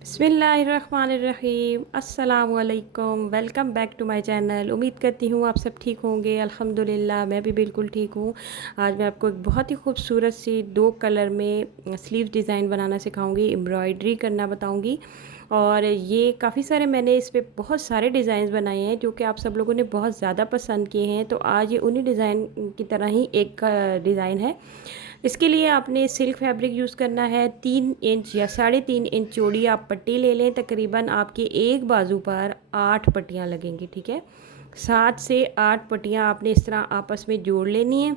बिस्मिल्लाहिर्रहमानिर्रहीम अस्सलामुअलैकुम। Welcome back to my channel. उम्मीद करती हूँ आप सब ठीक होंगे। अल्हम्दुलिल्लाह मैं भी बिल्कुल ठीक हूँ। आज मैं आपको एक बहुत ही खूबसूरत सी दो कलर में स्लीव डिज़ाइन बनाना सिखाऊंगी, एम्ब्रॉयडरी करना बताऊंगी। और ये काफ़ी सारे मैंने इस पे बहुत सारे डिज़ाइन बनाए हैं जो कि आप सब लोगों ने बहुत ज़्यादा पसंद किए हैं। तो आज ये उन्हीं डिज़ाइन की तरह ही एक डिज़ाइन है। इसके लिए आपने सिल्क फैब्रिक यूज़ करना है। 3 इंच या 3.5 इंच चौड़ी आप पट्टी ले लें। तकरीबन आपके एक बाजू पर 8 पट्टियाँ लगेंगी, ठीक है। 7 से 8 पट्टियाँ आपने इस तरह आपस में जोड़ लेनी है।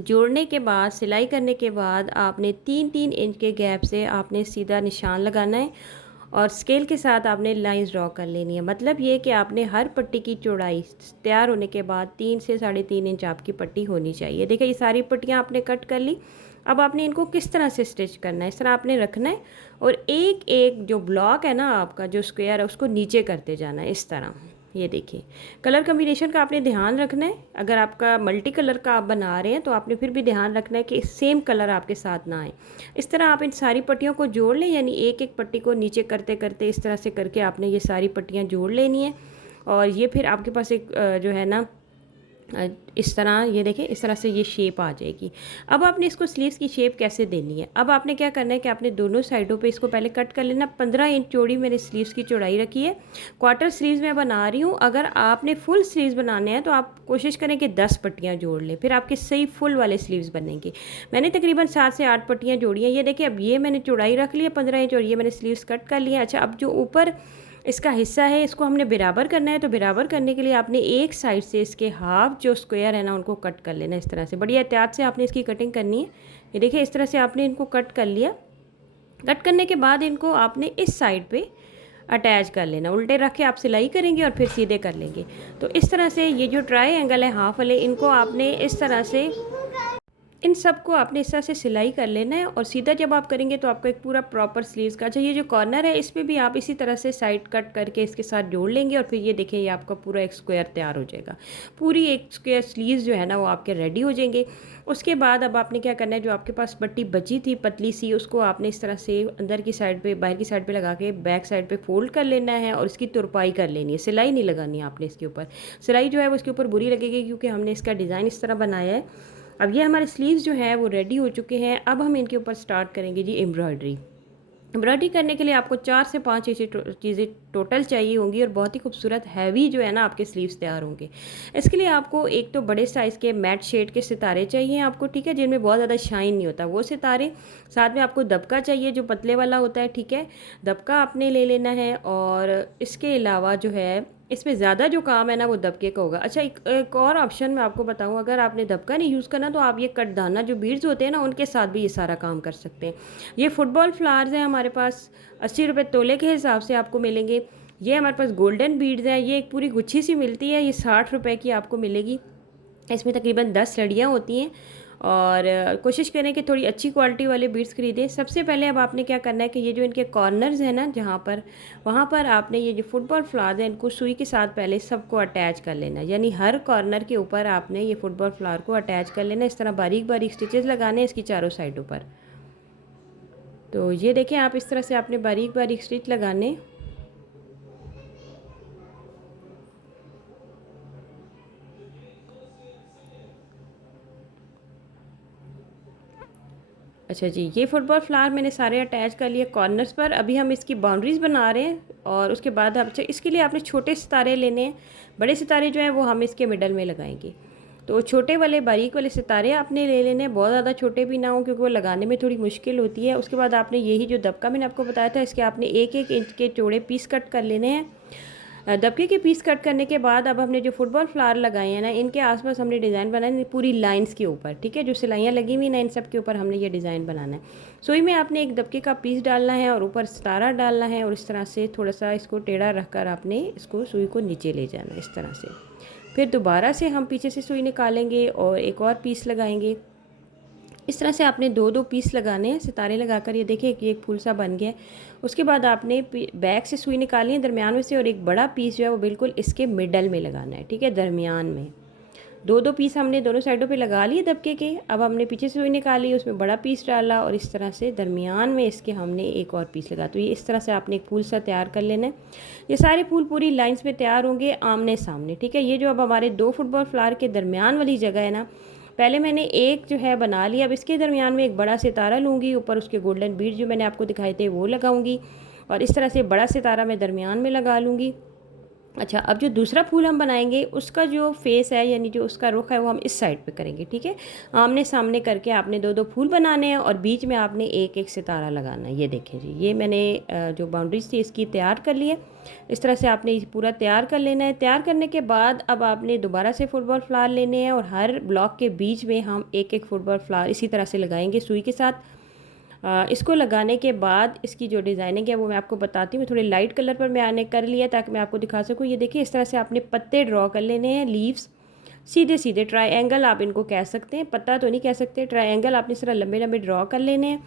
जोड़ने के बाद सिलाई करने के बाद आपने 3-3 इंच के गैप से आपने सीधा निशान लगाना है और स्केल के साथ आपने लाइंस ड्रॉ कर लेनी है। मतलब ये कि आपने हर पट्टी की चौड़ाई तैयार होने के बाद 3 से 3.5 इंच आपकी पट्टी होनी चाहिए। देखिए ये सारी पट्टियाँ आपने कट कर ली। अब आपने इनको किस तरह से स्टिच करना है, इस तरह आपने रखना है और एक एक जो ब्लॉक है ना आपका, जो स्क्वायर है, उसको नीचे करते जाना है इस तरह। ये देखिए कलर कम्बिनेशन का आपने ध्यान रखना है। अगर आपका मल्टी कलर का आप बना रहे हैं तो आपने फिर भी ध्यान रखना है कि सेम कलर आपके साथ ना आए। इस तरह आप इन सारी पट्टियों को जोड़ लें, यानी एक एक पट्टी को नीचे करते करते इस तरह से करके आपने ये सारी पट्टियाँ जोड़ लेनी है। और ये फिर आपके पास एक जो है ना इस तरह, ये देखें इस तरह से ये शेप आ जाएगी। अब आपने इसको स्लीव्स की शेप कैसे देनी है, अब आपने क्या करना है कि आपने दोनों साइडों पे इसको पहले कट कर लेना। 15 इंच चौड़ी मैंने स्लीव्स की चौड़ाई रखी है। क्वार्टर स्लीव्स मैं बना रही हूँ। अगर आपने फुल स्लीव्स बनाने हैं तो आप कोशिश करें कि 10 पट्टियाँ जोड़ लें, फिर आपके सही फुल वाले स्लीव्स बनेंगे। मैंने तकरीबन 7 से 8 पट्टियाँ जोड़ी हैं। ये देखिए अब ये मैंने चौड़ाई रख ली है 15 इंच और ये मैंने स्लीव्स कट कर लिए। अच्छा, अब जो ऊपर इसका हिस्सा है इसको हमने बराबर करना है। तो बराबर करने के लिए आपने एक साइड से इसके हाफ जो स्क्वायर है ना उनको कट कर लेना इस तरह से। बड़ी एहतियात से आपने इसकी कटिंग करनी है। ये देखिए इस तरह से आपने इनको कट कर लिया। कट करने के बाद इनको आपने इस साइड पे अटैच कर लेना। उल्टे रख के आप सिलाई करेंगे और फिर सीधे कर लेंगे। तो इस तरह से ये जो ट्राई एंगल है हाफ वाले, इनको आपने इस तरह से, इन सब को आपने इस तरह से सिलाई कर लेना है। और सीधा जब आप करेंगे तो आपको एक पूरा प्रॉपर स्लीव्स का, अच्छा ये जो कॉर्नर है इसमें भी आप इसी तरह से साइड कट करके इसके साथ जोड़ लेंगे और फिर ये देखिए ये आपका पूरा एक स्क्वायर तैयार हो जाएगा। पूरी एक स्क्वायर स्लीव्स जो है ना वो आपके रेडी हो जाएंगे। उसके बाद अब आपने क्या करना है, जो आपके पास पट्टी बची थी पतली सी, उसको आपने इस तरह से अंदर की साइड पे, बाहर की साइड पे लगा के बैक साइड पे फोल्ड कर लेना है और इसकी तुरपाई कर लेनी है। सिलाई नहीं लगानी है आपने इसके ऊपर। सिलाई जो है वो इसके ऊपर बुरी लगेगी क्योंकि हमने इसका डिज़ाइन इस तरह बनाया है। अब ये हमारे स्लीव्स जो हैं वो रेडी हो चुके हैं। अब हम इनके ऊपर स्टार्ट करेंगे जी एम्ब्रॉयडरी। एम्ब्रॉयडरी करने के लिए आपको 4 से 5 ऐसी चीज़ें टोटल चाहिए होंगी और बहुत ही खूबसूरत हैवी जो है ना आपके स्लीव्स तैयार होंगे। इसके लिए आपको एक तो बड़े साइज़ के मैट शेड के सितारे चाहिए आपको, ठीक है, जिनमें बहुत ज़्यादा शाइन नहीं होता वो सितारे। साथ में आपको दबका चाहिए जो पतले वाला होता है, ठीक है, दबका आपने ले लेना है। और इसके अलावा जो है इसमें ज़्यादा जो काम है ना वो दबके का होगा। अच्छा, एक और ऑप्शन मैं आपको बताऊं, अगर आपने दबका नहीं यूज़ करना तो आप ये कटदाना जो बीड्स होते हैं ना उनके साथ भी ये सारा काम कर सकते हैं। ये फुटबॉल फ्लावर्स हैं हमारे पास, 80 रुपये तोले के हिसाब से आपको मिलेंगे। ये हमारे पास गोल्डन बीड्स हैं, ये एक पूरी गुच्छी सी मिलती है, ये 60 रुपये की आपको मिलेगी। इसमें तकरीबन 10 लड़ियाँ होती हैं। और कोशिश करें कि थोड़ी अच्छी क्वालिटी वाले बीड्स ख़रीदें। सबसे पहले अब आपने क्या करना है कि ये जो इनके कॉर्नर्स हैं ना जहाँ पर, वहाँ पर आपने ये जो फुटबॉल फ्लावर हैं इनको सुई के साथ पहले सबको अटैच कर लेना है। यानी हर कॉर्नर के ऊपर आपने ये फुटबॉल फ्लावर को अटैच कर लेना। इस तरह बारीक बारीक स्टिचेस लगाने हैं इसकी चारों साइडों पर। तो ये देखें आप इस तरह से आपने बारीक बारीक स्टिच लगाने। अच्छा जी, ये फुटबॉल फ्लावर मैंने सारे अटैच कर लिए कॉर्नर्स पर। अभी हम इसकी बाउंड्रीज़ बना रहे हैं और उसके बाद हम, अच्छा इसके लिए आपने छोटे सितारे लेने हैं। बड़े सितारे जो हैं वो हम इसके मिडल में लगाएंगे। तो छोटे वाले बारीक वाले सितारे आपने ले लेने हैं, बहुत ज़्यादा छोटे भी ना हो क्योंकि वो लगाने में थोड़ी मुश्किल होती है। उसके बाद आपने यही जो दबका मैंने आपको बताया था इसके आपने 1-1 इंच के चौड़े पीस कट कर लेने हैं। दबके के पीस कट करने के बाद अब हमने जो फुटबॉल फ्लावर लगाए हैं ना इनके आसपास हमने डिज़ाइन बनाना पूरी लाइंस के ऊपर, ठीक है, जो सिलाइयाँ लगी हुई ना इन सब के ऊपर हमने ये डिज़ाइन बनाना है। सुई में आपने एक दबके का पीस डालना है और ऊपर सितारा डालना है और इस तरह से थोड़ा सा इसको टेढ़ा रख कर आपने इसको सुई को नीचे ले जाना है इस तरह से। फिर दोबारा से हम पीछे से सुई निकालेंगे और एक और पीस लगाएंगे। इस तरह से आपने 2-2 पीस लगाने हैं सितारे लगाकर। ये देखिए कि एक फूल सा बन गया है। उसके बाद आपने बैक से सुई निकालनी है दरमियान में से और एक बड़ा पीस जो है वो बिल्कुल इसके मिडल में लगाना है, ठीक है, दरमियान में। दो दो पीस हमने दोनों साइडों पे लगा लिए दबके के। अब हमने पीछे से सुई निकाली, उसमें बड़ा पीस डाला और इस तरह से दरमियान में इसके हमने एक और पीस लगा। तो ये इस तरह से आपने एक फूल सा तैयार कर लेना है। ये सारे फूल पूरी लाइंस में तैयार होंगे आमने सामने, ठीक है। ये जो अब हमारे दो फुटबॉल फ्लावर के दरमियान वाली जगह है ना, पहले मैंने एक जो है बना लिया। अब इसके दरमियान में एक बड़ा सितारा लूँगी, ऊपर उसके गोल्डन बीड जो मैंने आपको दिखाए थे वो लगाऊंगी और इस तरह से बड़ा सितारा मैं दरमियान में लगा लूँगी। अच्छा, अब जो दूसरा फूल हम बनाएंगे उसका जो फेस है यानी जो उसका रुख है वो हम इस साइड पे करेंगे, ठीक है। आमने सामने करके आपने दो दो फूल बनाने हैं और बीच में आपने एक एक सितारा लगाना है। ये देखें जी, ये मैंने जो बाउंड्रीज थी इसकी तैयार कर ली है। इस तरह से आपने पूरा तैयार कर लेना है। तैयार करने के बाद अब आपने दोबारा से फुटबॉल फ्लावर लेने हैं और हर ब्लॉक के बीच में हम एक एक फुटबॉल फ्लावर इसी तरह से लगाएंगे सुई के साथ। इसको लगाने के बाद इसकी जो डिज़ाइनिंग है वो मैं आपको बताती हूँ। थोड़े लाइट कलर पर मैंने कर लिया ताकि मैं आपको दिखा सकूँ। ये देखिए, इस तरह से आपने पत्ते ड्रॉ कर लेने हैं, लीव्स सीधे सीधे ट्रायंगल आप इनको कह सकते हैं, पत्ता तो नहीं कह सकते, ट्रायंगल आपने इस तरह लंबे लंबे ड्रॉ कर लेने हैं।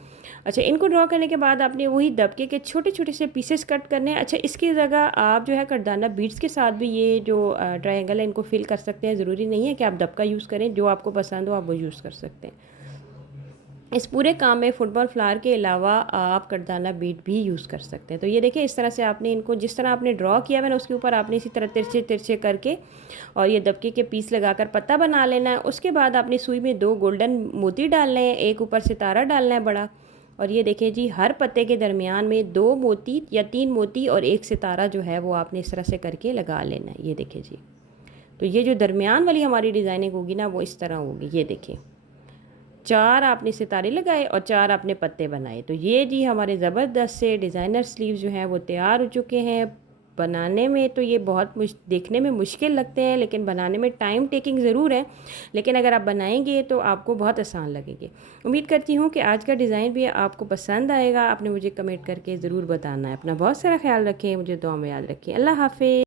अच्छा, इनको ड्रॉ करने के बाद आपने वही दबके के छोटे छोटे से पीसेस कट करने हैं। अच्छा, इसकी जगह आप जो है करदाना बीड्स के साथ भी ये जो ट्रायंगल है इनको फिल कर सकते हैं। ज़रूरी नहीं है कि आप दबका यूज़ करें, जो आपको पसंद हो आप वो यूज़ कर सकते हैं। इस पूरे काम में फुटबॉल फ्लावर के अलावा आप करदाना बीट भी यूज़ कर सकते हैं। तो ये देखिए, इस तरह से आपने इनको जिस तरह आपने ड्रॉ किया है ना उसके ऊपर आपने इसी तरह तिरछे तिरछे करके और ये दबके के पीस लगाकर पत्ता बना लेना है। उसके बाद आपने सुई में दो गोल्डन मोती डालने हैं, एक ऊपर सितारा डालना है बड़ा। और ये देखिए जी, हर पत्ते के दरमियान में दो मोती या तीन मोती और एक सितारा जो है वो आपने इस तरह से करके लगा लेना है। ये देखिए जी, तो ये जो दरमियान वाली हमारी डिज़ाइनिंग होगी ना वो इस तरह होगी। ये देखिए, चार आपने सितारे लगाए और चार आपने पत्ते बनाए। तो ये जी हमारे ज़बरदस्त से डिज़ाइनर स्लीव जो हैं वो तैयार हो चुके हैं। बनाने में तो ये बहुत देखने में मुश्किल लगते हैं लेकिन बनाने में टाइम टेकिंग ज़रूर है, लेकिन अगर आप बनाएंगे तो आपको बहुत आसान लगेंगे। उम्मीद करती हूँ कि आज का डिज़ाइन भी आपको पसंद आएगा। आपने मुझे कमेंट करके ज़रूर बताना है। अपना बहुत सारा ख्याल रखें, मुझे दुआ में याद रखें। अल्लाह हाफ़िज़।